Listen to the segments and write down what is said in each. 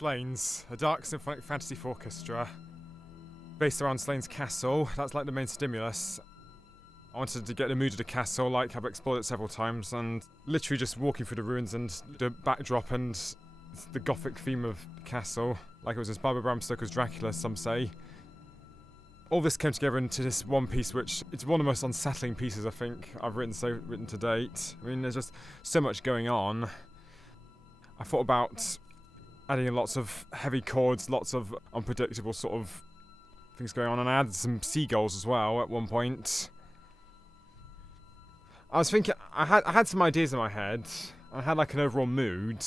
Slains, a dark symphonic fantasy for orchestra, based around Slains Castle. That's like the main stimulus. I wanted to get in the mood of the castle, like I've explored it several times, and literally just walking through the ruins and the backdrop and the gothic theme of the castle, like it was inspired by Bram Stoker's Dracula, some say. All this came together into this one piece, which it's one of the most unsettling pieces I think I've written to date. I mean, there's just so much going on. I thought about adding in lots of heavy chords, lots of unpredictable sort of things going on, and I added some seagulls as well at one point. I was thinking, I had some ideas in my head. I had like an overall mood.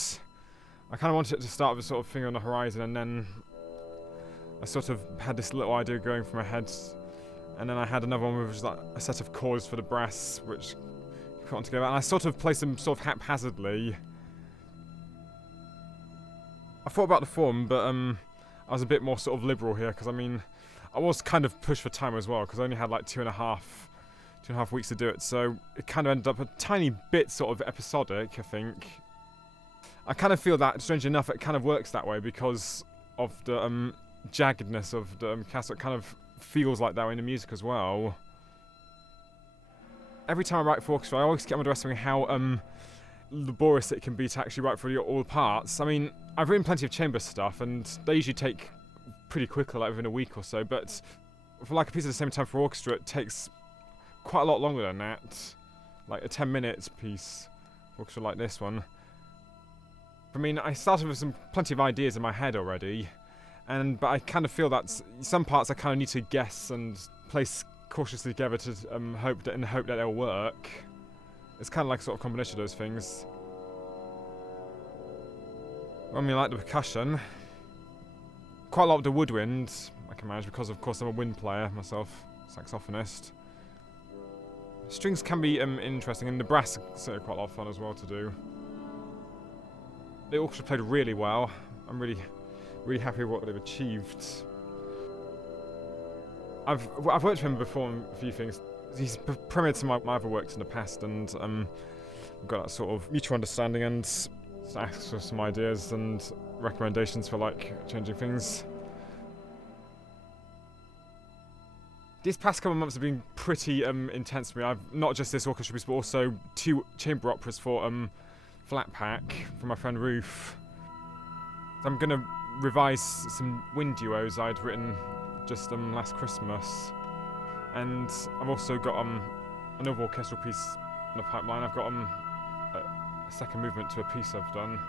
I kind of wanted it to start with a sort of thing on the horizon, and then I sort of had this little idea going through my head, and then I had another one with just like a set of chords for the brass, which put on together, and I sort of placed them sort of haphazardly. I thought about the form, but I was a bit more sort of liberal here, because I mean, I was kind of pushed for time as well, because I only had like two and a half weeks to do it, so it kind of ended up a tiny bit sort of episodic, I think. I kind of feel that, strangely enough, it kind of works that way because of the jaggedness of the castle. It kind of feels like that way in the music as well. Every time I write for orchestra, I always get underestimating how laborious it can be to actually write for all the parts. I mean, I've written plenty of chamber stuff, and they usually take pretty quickly, like within a week or so, but for like a piece at the same time for orchestra, it takes quite a lot longer than that. Like a 10 minutes piece, orchestra like this one. I mean, I started with plenty of ideas in my head already, but I kind of feel that some parts I kind of need to guess and place cautiously together to hope that they'll work. It's kind of like a sort of combination of those things. I mean, like the percussion, quite a lot of the woodwind I can manage because, of course, I'm a wind player myself, saxophonist. Strings can be interesting, and the brass is quite a lot of fun as well to do. The orchestra played really well. I'm really happy with what they've achieved. I've worked with him before on a few things. He's premiered some of my other works in the past, and we've got that sort of mutual understanding and asked for some ideas and recommendations for like changing things. These past couple of months have been pretty intense for me. I've not just this orchestra piece, but also 2 chamber operas for Flat Pack from my friend Ruth. I'm gonna revise some wind duos I'd written just last Christmas, and I've also got another orchestral piece in the pipeline. I've got a second movement to a piece I've done.